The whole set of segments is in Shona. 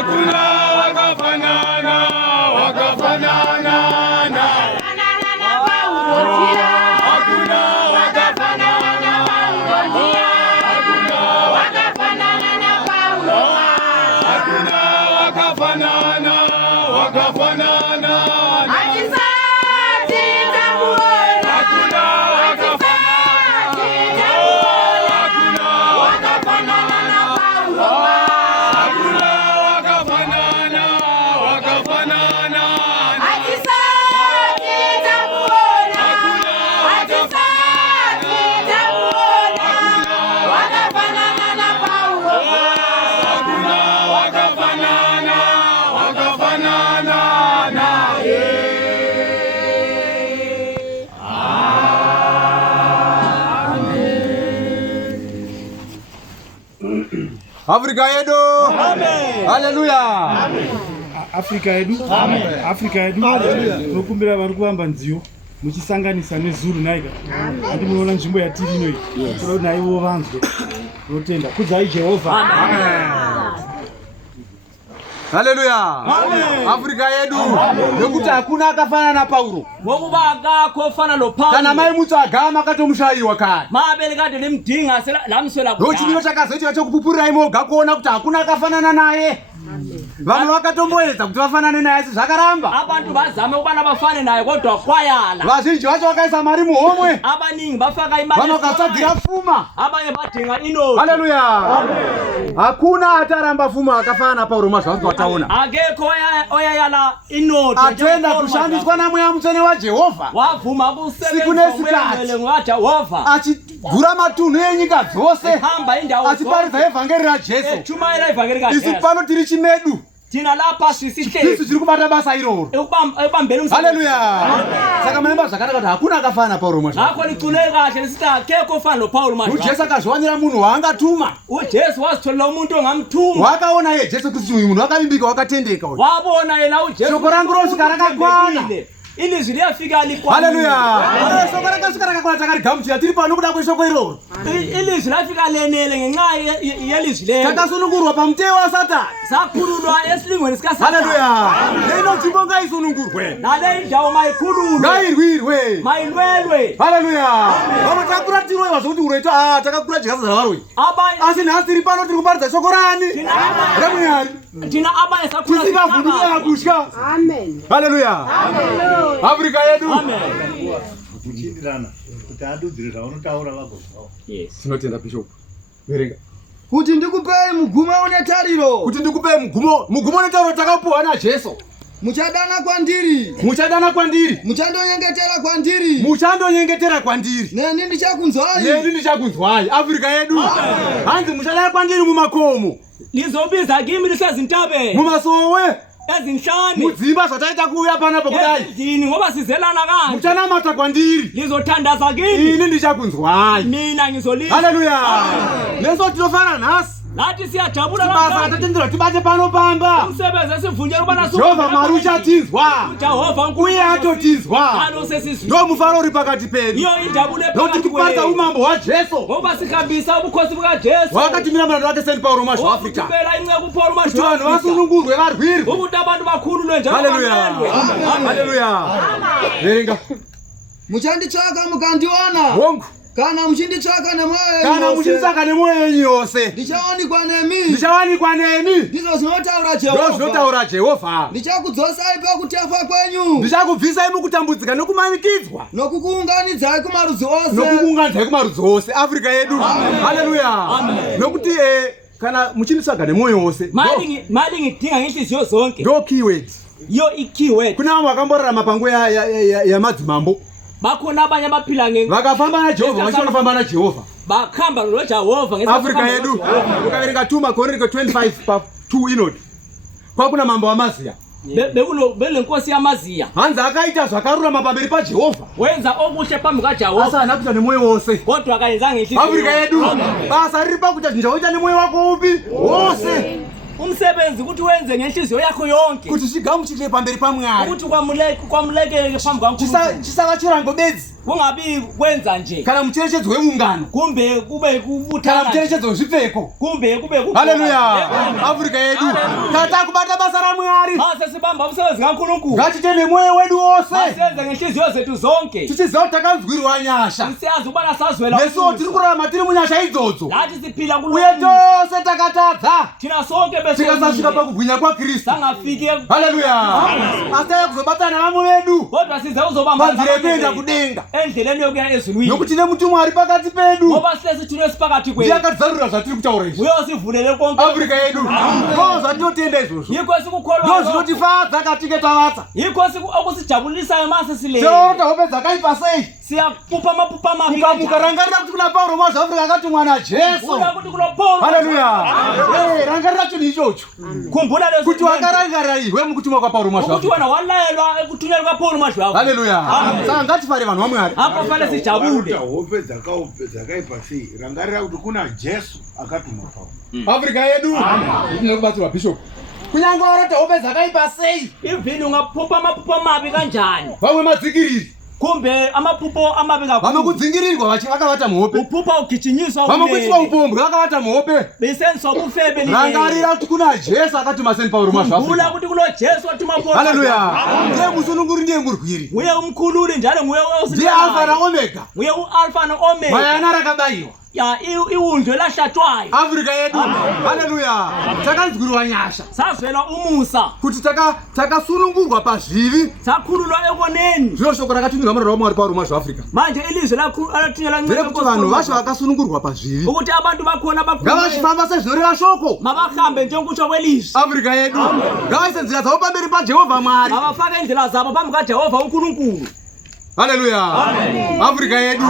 hakuna wakafanana Afrika yedu. Amen. Hallelujah. Amen. Afrika yedu. Amen. Afrika yedu. Hallelujah. Tokumbira vari kuamba nziyo muchisanganisa nezuru naika. Andi munoona nzvimbo yatiri ino iyi. Tinoda naivo vanzwe. Rotenda kudzai Jehovah. Amen. Hallelujah. Amen. Afrika yedu. Nekuti hakuna akafanana Paulo. Ngokuba akafana lo Paulo. Kana mai mutsu agama katomushayiwa kare. Maberekade limdinga lamswela kuda. Ndochimiro chakazoitika chokupupurira imoga kuona kuti hakuna akafanana naye. Vanhu vakatomboedza kuti vafanane naye asi zvakaramba. Abantu bazame kubana bafane naye kodwa kwayala. Vazhinji vacho vakaisa mari muhomwe. Abaningi bafaka imali. Vanhu vakatsvagira pfuma. Abanye badinga ino. Hallelujah. Amen. Hakuna ataramba pfuma akafanana Paulo mazvanzi wataona. Akekho oyayala ino. Atenda kushandiswa namweya mutsvene waJehovha. Wavhuma kusebenza siku nesikati waJehovha. Achigura matunhu enyika dzose. Hamba indawo dzose. Achiparidza evhangeri raJeso. Chumaira evhangeri raJeso. Isu pano tiri chimedu. Tina lapa sisihle. Isu tiri kubata basa iroro. Ekubambela umsebenzi. Hallelujah. Saka munemba zvakanaka kuti hakuna akafana Paulo mwacho. Ngakho licule kahle lisithi akekho fana noPaulo manje. uJesu akazviwanira munhu waangatuma. uJesu wazitholela umuntu ongamthuma. Wakaona ye Jesu Kristu uyu munhu wakavimbika wakatendeka uyu. Wabona yena uJesu. Shoko rangu rosvika rakakwana. Ilizwi liyafika likwana. Hallelujah. Shoko rakasvika rakakwana takarigamuchira tiri pano kuda kweshoko iroro. Ilizwi lafika lenele ngenxa yelizwi lelo. Takasunungurwa pamuteo waSatani. Sakhululwa esilingweni sikaSatani. Hallelujah. Leno nzvimbo ngaisunungurwe. Nale ndawo mayikhululwe. Ngairwirwe. Mayilwelwe. Hallelujah. Vamwe takakura tiroiwa zvokuti uroita takakura jigasa dzavaroi. Asi nhasi tiri pano tiri kuparidza shoko rani. Ramuyari. Tina abanye sakhululwa. Tisingavhunduka kutya. Amen. Hallelujah. Afrika yedu. Amen. Kuchindirana kuti adudzire zvaunotaura vagozvawo. Yes. Tinotenda bishop. Verenga. Kuti ndikupei mugumo une tariro. Kuti ndikupei mugumo une tariro takapuwa naJesu. Muchadana kwandiri. Muchadana kwandiri. Muchandonyengetera kwandiri. Muchandonyengetera kwandiri. Neni ndichakunzwai. Neni ndichakunzwai. Afrika yedu. Hanzi muchadana kwandiri mumakomo. Lizobiza kimi lisezintabeni. Mumasowe. Ezinhlanu. Mudzimba zvataita kuuya panapa kudai. Ezini ngoba sizelana kanje. Muchanamata kwandiri. Lizothandaza kimi. Ini ndichakunzwai. Mina ngizolizwa. Hallelujah. Leso tinofara nhasi. Lathi siyajabula Basa tatendera tibate pano pamba. umsebenzi esivunjela ubana Jehova mari uchatizwa. Jehova Uye atotizwa. ano sesizwe. Ndo mufaro uri pakati pedu. Iyo injabulo Noti kuparta umambo waJesu. ngoba sikhambisa ubukhosi bukaJesu. Wakatimira mwana wake Saint Paulo masho Africa. Ukubela inceku Paulo masho. Kuti vanhu vasunungurwe varwirwe. ukuthi abantu bakhululwe njalo. Hallelujah. Hallelujah. Verenga. Muchanditsvaka mukandiwana. Hongu. Kana muchinditsvaka nemwoyo yenyu Kana yose. muchinditsvaka nemwoyo yenyu yose. Ndichawanikwa nemi. Ndichawanikwa nemi. Ndizvo zvinotaura Jehovha. Ndo zvinotaura Jehovha. Ndichakudzosai pakutefa kwenyu. Ndichakubvisai mukutambudzika nokumanikidzwa. Nokukuunganidzai kumarudzi ose. Nokukuunganidzai kumarudzi ose. Afrika yedu. Hallelujah. Nokuti kana muchinditsvaga nemwoyo wose. Mali ngidinga ngenhliziyo zonke. Ndo keyword. Yo i-keyword. Kuna vamwe vakamborarama panguva yamadzimambo. Bakhona abanye abaphila vakafamba naJehovha vachifamba naJehovha. Bakhamba noJehovha Afrika yedu. Ukaverenga 2 Makorinto 25:2 inoti. Kwakuna mambo wamaziya. Belenkosi yamaziya. Hanzi akaita zvakarurama pamberi paJehovha. Wenza okuhle phambi kaJehovha. Asa anakuita nemwoyo wose. Kodwa akayenza ngenhliziyo. Afrika yedu. Basa riri pakuti uchaita nemwoyo wako upi wose. Umsebenzi ukuthi wenze ngenhliziyo yakho yonke. Kuti chigamuchitire pamberi paMwari. Ukuthi kwamuleke phambi kaNkulunkulu. Chisava chirango bedzi. kungabi kwenza nje kana mucherechedzo weungano kumbe kube kana kubuthana mucherechedzo wezvipfeko. kumbe Haleluya. Afrika yedu tata kubata basa raMwari. mase sibamba umsebenzi kaNkulunkulu Ngatitende moyo wedu wose senze ngenhliziyo zethu zonke tichiziva kuti takanzwirwa nyasha siyazi ubana sazwela nesuwo tiri kurarama tiri munyasha idzodzo lathi siphila uye tose takatadza thina sonke bese tikasasvika pakubwinya kwaKristu. sangafike. Haleluya. Asitaya kuzobatana navamwe vedu kodwa size uzobamba panzira yekuenda kudenga endleleni yokuya ezulwini nokuti nemutumwa ari pakati pedu ngoba silesi thina esipakathi kwethu ndiyakadzarurira zvatiri kutaura izvi. uyosivulele konke Afrika yedu ndo zvatinotienda izvozvo yikho ndo sikukholwa zvinotifadza katike tavatsa yikho okusijabulisayo mase silele seorota hope dzakaipa sei siyapupa mapupa mabi mukarangarira kuti kuna Paulo mwaZafrika akatumwa naJesu. uya kuti kulo Paulo. Haleluya. Rangarira chinhu ichocho khumbula leso kuti wakarangarira iwe mukutumwa kwaPaulo ukuthi mwaZafrika. wena walayelwa ekuthunyelwa kwaPaulo mashwawo. Haleluya. Saka ngatifare vanhu vaMwari. Apho fanele sijabule hope dzakaipa sei rangarira kuti kuna Jesu akatumwa Paulo. Afrika yedu inokubatsirwa bishop. Kunyange warota hope dzakaipa sei ivhini ungapupa mapupa mabi kanjani vamwe madzikiriri kumbe amapupo amabi vamwe kakhulu kudzingirirwa vakavata muhope upupa ugijinyiswa vamwe kuitwa upombwe vakavata muhope. besenswa kufebe ni Rangarira kuti kuna Jesu akatuma Saint Paulo khumbula mwaZafrika. kuti kulo Jesu watuma Paulo. Haleluya. Ndiye musununguri ndiye ngurwiri nguye umkhululi njalo nguye ndiye Alpha na Omega nguye uAlpha na Omega mayana rakabayirwa. ya iwundlo lahlatshwayo Afrika yedu. Haleluya. Takanzwirwa nyasha sazwela umusa kuti takasunungurwa pazvivi. sakhululwa ekoneni Zvino shoko rakatumirwa muranda waMwari Paulo mwaZafrika manje ilizwe alathunyela nderekuti vanhu vasho vakasunungurwa pazvivi ukuthi abantu bakhona ngavachifamba sezvinoreva shoko. mabahambe njengokutsho kwelizwe Afrika yedu ngavaise nzira dzavo pamberi paJehovha Mwari. mabafake indlela zabo phambi kaJehova uNkulunkulu. Haleluya. Afrika yedu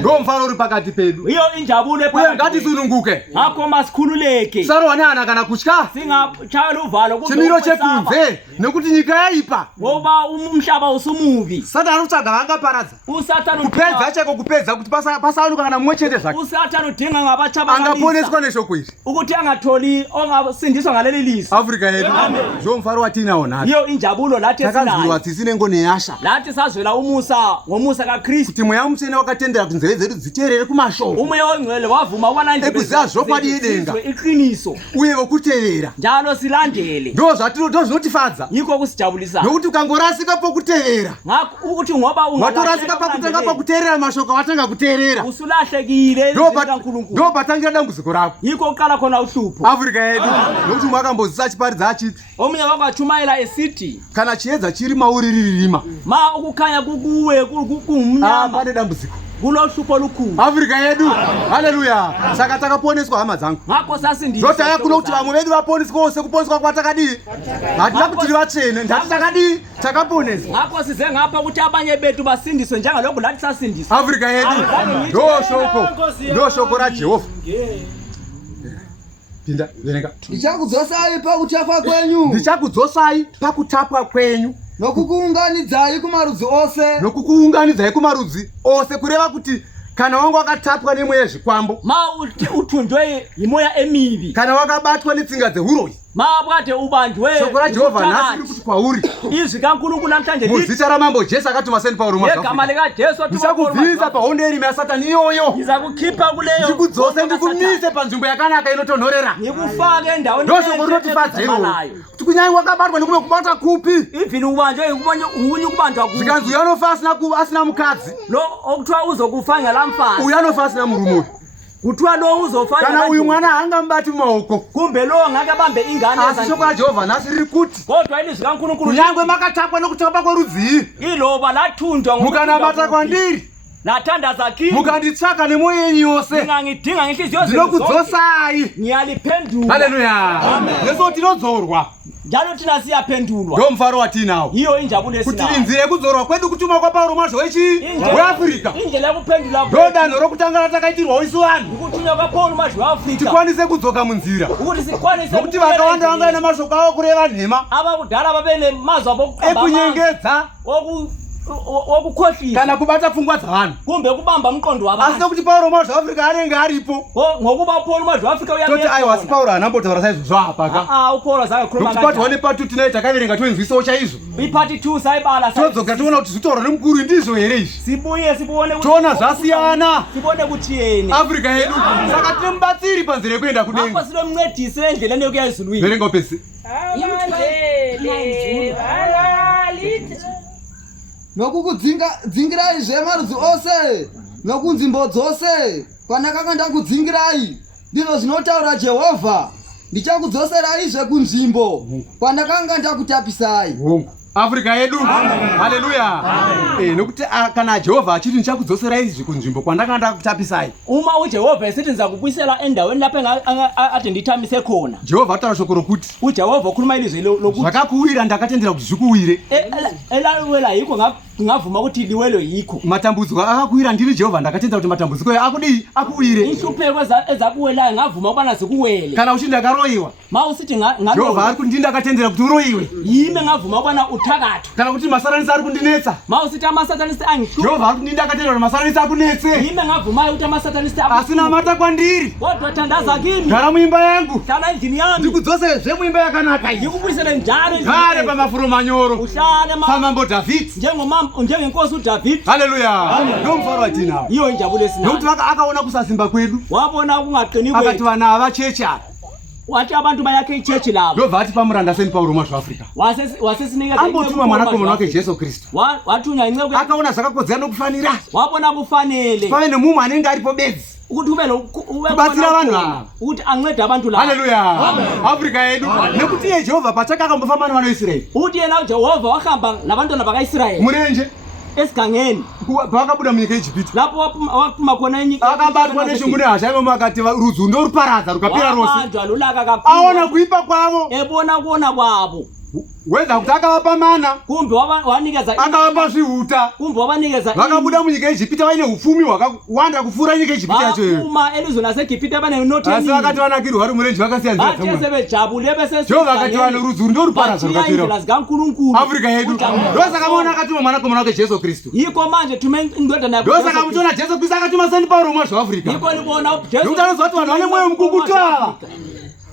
ndo mfaro uri pakati pedu iyo injabulo uye ngatisununguke. ngakho masikhululeke Sarowanana kana kutya singatshayela uvalo chimiro chekunze nekuti nyika yaipa. ngoba umhlaba usumubi Satani utsvaga vangaparadza usathane kupedza cheko kupedza kuti pasawanikwa kana mumwe chete zvake usathane udinga ngabatshabakalisa angaponeswa neshoko iri. ukuthi angatholi ongasindiswa ngaleli lizwi. Afrika yedu ndo mfaro watinawo nhasi. iyo injabulo lathi Takanzwirwa esinayo tsitsi nengoni yasha lathi sazwela umusa ngomusa kaKristu. kuti mweya mutsvene wakatendera kuti nzeve dzedu dziteerere kumashoko umoya wengcwele wavuma ubana ekuziva zvokwadi yedenga iqiniso uye vokutevera njalo silandele ndo zvinotifadza yikho kusijabulisa nokuti ukangorasika pokutevera ngakho ukuthi ngoba watorasika pakutanga pakuteerera mashoko watanga kuteerera usulahlekile ndo patangira dambudziko rako. yikho uqala khona uhlupho. Afrika yedu nokuti umwe akambozisa chiparidza achiti omunye wakwachumayela esithi kana chiedza chiri mauri riririma ma ukukhanya kukuwe kumnyama pane dambudziko kulohlupho lukhulu. Afrika yedu. Haleluya. Saka takaponeswa hama dzangu ngakho sasindiswa ndota yakuno kuti vamwe vedu vaponeswa ose kuponeswa kwatakadii hatina kuti tiri vatsvene ndati takadii takaponeswa. ngakho size ngapha ukuthi abanye bethu basindiswe njengalokhu lathi sasindiswa. Afrika yedu ndo shoko raJehovha. Pinda verenga. Ndichakudzosai pakutapwa kwenyu. Ndichakudzosai pakutapwa kwenyu nokukuunganidzai kumarudzi ose. Nokukuunganidzai kumarudzi ose kureva kuti kana wanga wakatapwa nemweya zvikwambo ma uthundwe yimoya emibi kana wakabatwa netsinga dzehuroyi mabwate ubanjwe shoko raJehovha nhasi riri kuti kwauri izwi kaNkulunkulu namhlanje muzita ramambo Jesu akatuma Saint Paulo ngegama likaJesu ndisakubvisa pahondo yerima yaSatani iyoyo ndizakukhipha kuleyo ndikudzose ndikumise panzvimbo yakanaka inotonhorera nikufake endaweni ndo shoko rinotifadza iroyo kuti kunyange wakabatwa nekume kubata kupi ivhini ubanjwe unye kubanjwa ku zvikanzi uyo anofa asina mukadzi lo okuthiwa uzokufa ngalamfazi uyo anofa asina murume kuthiwa lo uzofanya kana uyu mwana haangamubati mumaoko kumbe lo ngake abambe ingane asi shoko raJehovha nhasi riri kuti kodwa ilizwi kaNkulunkulu kunyange makatapwa nokutapa kwerudzi iloba lathunjwa mukanamata kwandiri lathandaza kimi mukanditsvaka nemwoyo yenyu yose ngangidinga ngenhliziyo ndinokudzosai. ngiyaliphendula. Haleluya. Leso tinodzorwa njalo thina siyaphendulwa. ndo mfaro watinawo iyo injabulo kuti esinayo inzira yekudzorwa kwedu kutuma kwaPaulo weAfrica indlela yakuphendula ndo danho rokutanga ratakaitirwa isu vanhu ukuthunywa kwaPaulo weAfrica tikwanise kudzoka munzira ukuthi sikwanise nokuti vakawanda vanga namashoko avo kureva nhema abakudala babe nemazwi abo ekunyengedza wokukhohlisa kana kubata pfungwa dzavanhu kumbe kubamba umqondo wabantu. asi nokuti Pauro muAfrica anenge aripo Ngokuba Paul muAfrica toti aiwa si Pauro anambotaura saizvozvo apa ka uPaul zakhuluma nokuti pane part 2 tonight takaverenga toinzwisawo chaizvo ipart 2 sayibala todzoka toona kuti zvitaura nemukuru ndizvo here izvi sibuye sibone toona zvasiyana sibone kuti yeni Africa yedu saka tine mubatsiri panzira yekuenda kudenga hapo sinomncedisi endleleni yokuya ezulwini verenga upesi nokukudzingirai marudzi ose nokunzvimbo dzose kwandakanga ndakudzingirai ndizvo zvinotaura Jehovha, ndichakudzoseraizve kunzvimbo kwandakanga ndakutapisai. Africa yedu haleluya nokuti kana Jehovha achiti ndichakudzoseraizve kunzvimbo kwandakanga ndakutapisai uma uJehovha esithi ndizakubuyisela endaweni lapha ade ndithamise khona Jehovha ataura shoko rokuti uJehovha ukhuluma ilizwi lokuthi zvakakuwira ndakatendera kuti zvikuwire elawela yikho ngavuma ukuthi liwelo yikho matambudziko akakuwira ndiri Jehovha ndakatendera kuti matambudziko akudi akuwire inhlupheko ezakuwela ngavuma ukubana zikuwele kana uchi ndakaroyiwa mawusithi Jehovha ari kuti ndindakatendera kuti uroyiwe yime ngavuma ukubana uthakatho kana kuti masaranisi ari kundinetsa mawusithi amasatanisi angihlupha Jehovha ari kuti ndindakatendera kuti masaranisi akunetse yime ngavuma ukuthi amasatanisi asina mata kwandiri kodwa thandaza kimi gara muimba yangu hlala endlini yami ndikudzosere muimba yakanaka ngikubuyisele njalo gare pamafuro manyoro uhlale pamambo David njengenkosi uDavid haleluya ndomfaro watina iyo injabulo esinayo nokuti akaona kusasimba kwedu wabona kungaqini akati kwethu vana avachecha wathi abantu bayakhe ichurch labo ndobva ati pamuranda seni Pauro muAfrica wasesinika ambotuma mwanakomana wake Jesu Kristu wathunya inceku akaona zvakakodzera nokufanira wabona kufanele pave nemumwe anenge aripo bedzi ukuthi ube kubatsira vanhu ava ukuthi ancede abantu labo haleluya Africa yedu nekuti iye Jehovha pachaka akambofamba nevana veIsraeri uthi yena uJehova wahamba nabantwana bakaIsraeli murenje esigangeni pakabuda munyika yeIjipita lapho waphuma khona enyika akabatwa neshungu nehasha ivemo akati rudzi ndoruparadza rukapera rose wabanjwa lulaka kakhulu aona kuipa kwavo ebona kuona kwabo wenza kuti akavapa mana kumbe wanikeza akavapa zvihuta kumbe wabanikeza vakabuda munyika yeIjipita vaine upfumi hwakawanda kupfuura nyika yeIjipita yacho iyo vakuma elizweni laseGibhita vane noteni asi vakati vanakirwa vari murenje vakasiya nzira dzamwe vasebejabule bese Jehovha akati vanhu rudzi ndoruparadza rukapera zikaNkulunkulu Africa yedu ndosaka maona akatuma mwanakomana wake Jesu Kristu yiko manje tume indodana yakho ndosaka muchiona Jesu Kristu akatuma seni Pauro muAfrica yiko libona Jesu nokuti anoziva kuti vanhu vane mwoyo mukukutu ava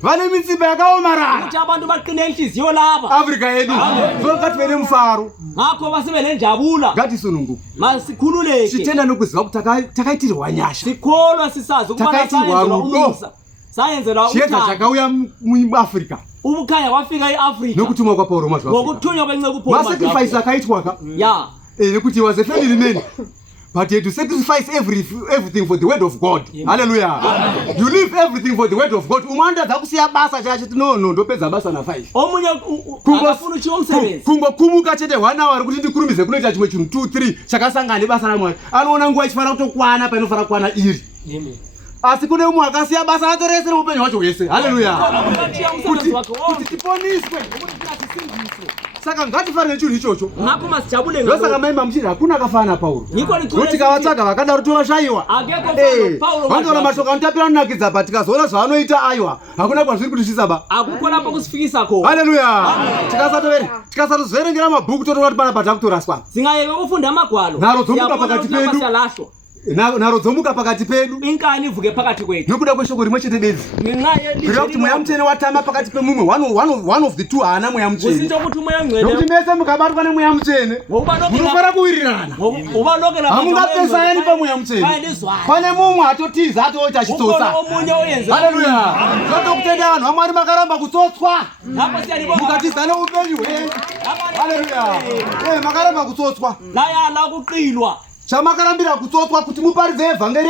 vane mitsimba yakaomarara kuti abantu baqine inhliziyo laba Africa yedu so ngativene mufaro ngakho basibe nenjabula ngatisununguke masikhululeke chitenda nokuziva kuti takaitirwa nyasha sikholwa sisazi takaitirwa rudo sayenzelwa chiedza chakauya muAfrica ubukhanya wafika eAfrica nokutumwa kwaPauro muAfrica ngokuthunywa kwenceku Paul masacrifice akaitwa ka ya nekuti he was a family man but he had to sacrifice everything for the word of God. Hallelujah. You leave everything for the word of God. Umanda zakusiya basa chacho no ndopedza basa na 5. Omunye akafuna chiwo msebenzi. Kungokumuka chete 1 hour kuti ndikurumize kunoita chimwe chinhu 2 3 chakasangana nebasa la Mwari. Anoona nguwa ichifana kutokwana painofana kwana iri. Asi kune umwe akasiya basa atorese upenyu hwacho hwese. Hallelujah. Kuti tiponiswe. Saka ngatifanire chinhu ichocho. Ngakho masijabule ngakho. Ndosaka maimba muchiri hakuna kafana Pauro. Kuti kavatsvaga vakadaro tovashayiwa. Paulo. Vandoona mashoko anotapira kunakidza pa tikazoona zvavanoita aiwa. Hakuna kwazviri kutisvisa ba. Akuko lapo kusifikisa ko. Hallelujah. Tikasatozverengera mabhuku totoona kuti pana patakutoraswa. Singayeke kufunda magwalo. Naro dzomuka pakati pedu. Naro dzomuka pakati pedu. Inkani ivuke pakati kwetu. Nokuda kweshoko rimwe chete bedzi. Ndinoda kuti mweya mutsvene watama pakati pemumwe. One of the two haana mweya mutsvene. Usinto kuti mweya mutsvene. Nokuti mese mukabatwa nemweya mutsvene. Munofara kuwirirana. Hamungapesani pamweya mutsvene. Pane mumwe atotiza atoita chitsosa. Hallelujah. Totokutenda vanhu vaMwari makaramba kutsotswa. Mukatizana upenyu hwenyu. Hallelujah. Makaramba kutsotswa. Layala kuqilwa. Chamakarambira kutsotswa kuti muparidze evhangeri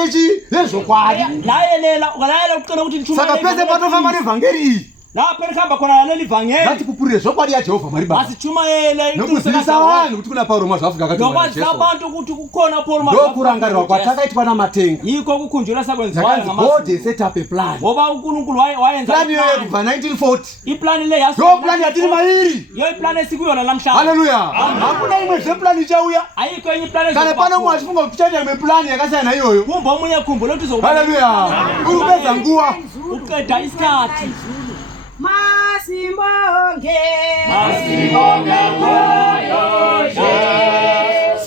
yezvokwadi. Layelela kuqina kuti nchuma. Saka pese patofamba nevhangeri iyi. Lapho khamba khona leli vangeli. Ngati kupurire zvokwadi yaJehovha Mwari Baba. Asichumayele nokuziisa vanhu kuti kuna Pauro muAfrica akatuma Jesu. Abantu ukuthi kukhona Paul muAfrica. Ndokurangarirwa kwatakaitwa namatenga. Yiko kukhunjula sakwenziwa ngamasi. God set up a plan. Ngoba uNkulunkulu wayenza plan yo kubva 1940. Iplan le yaso. Yo plan yatini mairi. Yo iplan esikuyona namhlanje. Hallelujah. Hakuna imwe zveplan ichauya. Ayikho enye iplan kana pano mwe achifunga kuchaita imwe plan yakasiyana iyoyo. Kumbe omunye khumbulo ukuthi uzokuba. Hallelujah. Ukupedza nguwa. Uqeda isikhathi. Masibonge moyo Jesu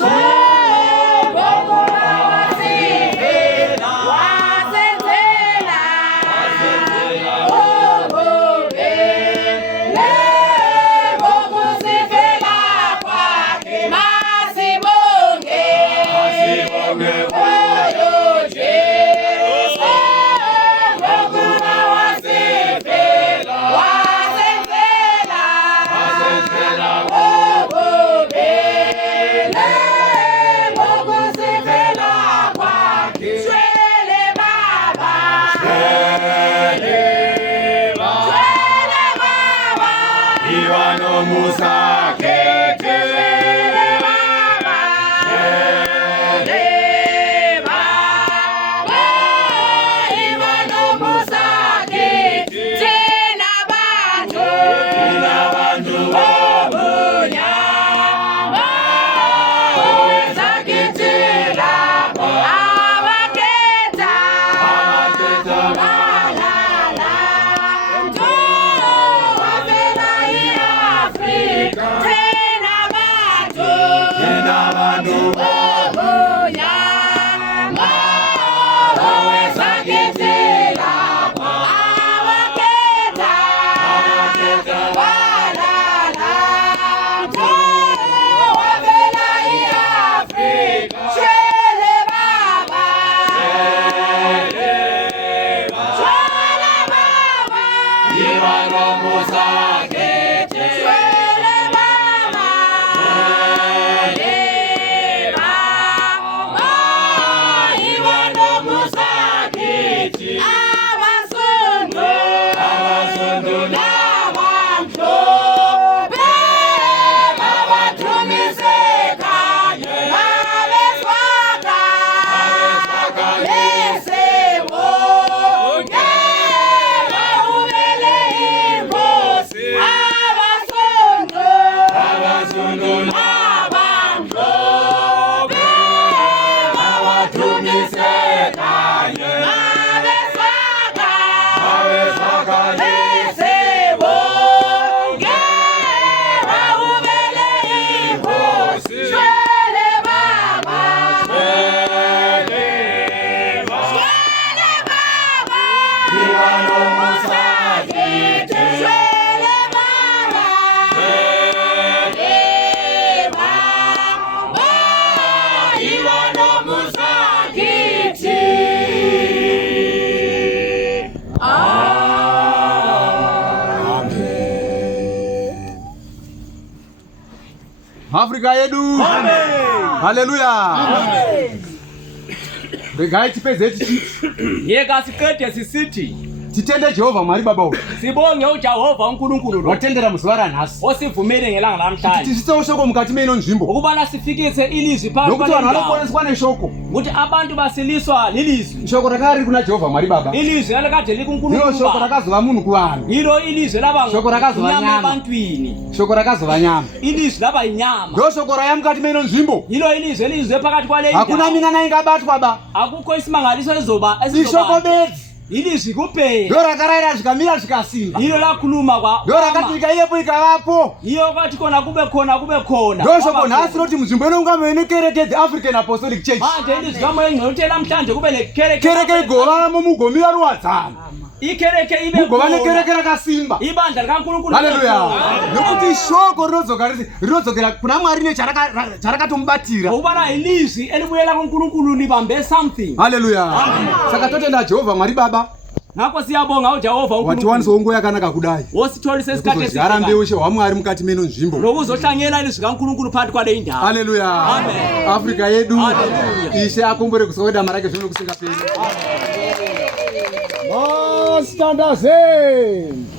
Afrika yedu. Haleluya. Regai tipeze tichi. Yeka sikete sisiti. Titende Jehova Mwari Baba uyu. Sibonge uJehova uNkulunkulu. Watendera muswara nhasi. Osivumile ngelanga namhlanje. Tisitse shoko mukati meno nzvimbo. Ukubana sifikise ilizwi phambi nokuti vanhu vanoponeswa neshoko. Ukuthi abantu basiliswa lilizwi. Shoko rakari kuna Jehova Mwari Baba. Ilizwi alikade likuNkulunkulu. Ilo shoko rakazova munhu kuvanhu. Ilo ilizwi laba shoko rakazova nyama ebantwini. Shoko rakazova nyama. Ilizwi laba inyama. Ndo shoko raya mukati meno nzvimbo. Ilo ilizwi elizwe phakathi kwale indawo. Hakuna mina naingabatwa ba. Akukho isimangaliso ezoba Ishoko bedzi. Ilizwi kuphela. Ndo rakarayira zvikamira zvikasimba. Ilo lakhuluma kwa. Ndo rakatika iyepo ikavapo. Iyo kwathi khona kube khona. Ndo shoko nhasi roti munzvimbo inonga mene kereke the African Apostolic Church. Manje ilizwi kama engcotela namhlanje kube lekereke. Kereke igovamo mugomira ruwadzana. Ikereke ibe mugovane kereke rakasimba. Ibandla likaNkulunkulu. Haleluya. Nokuti shoko rinozokera kuna Mwari necharakatomubatira. Ukubana ilizwi elibuyela kuNkulunkulu libambe something. Haleluya. Saka totenda Jehova Mwari Baba. Nako siyabonga uJehova uNkulunkulu. Watiwanisa ongo yakanaka kudai. Wositholisa isikhathi esithile. Arambe ushe waMwari mukati meno nzvimbo. Nokuzohlangela ilizwi kaNkulunkulu phakathi kwale indawo. Haleluya. Amen. Afrika yedu. Haleluya. Ishe akombore kusoweda marake zvino kusingaperi. Stand us in.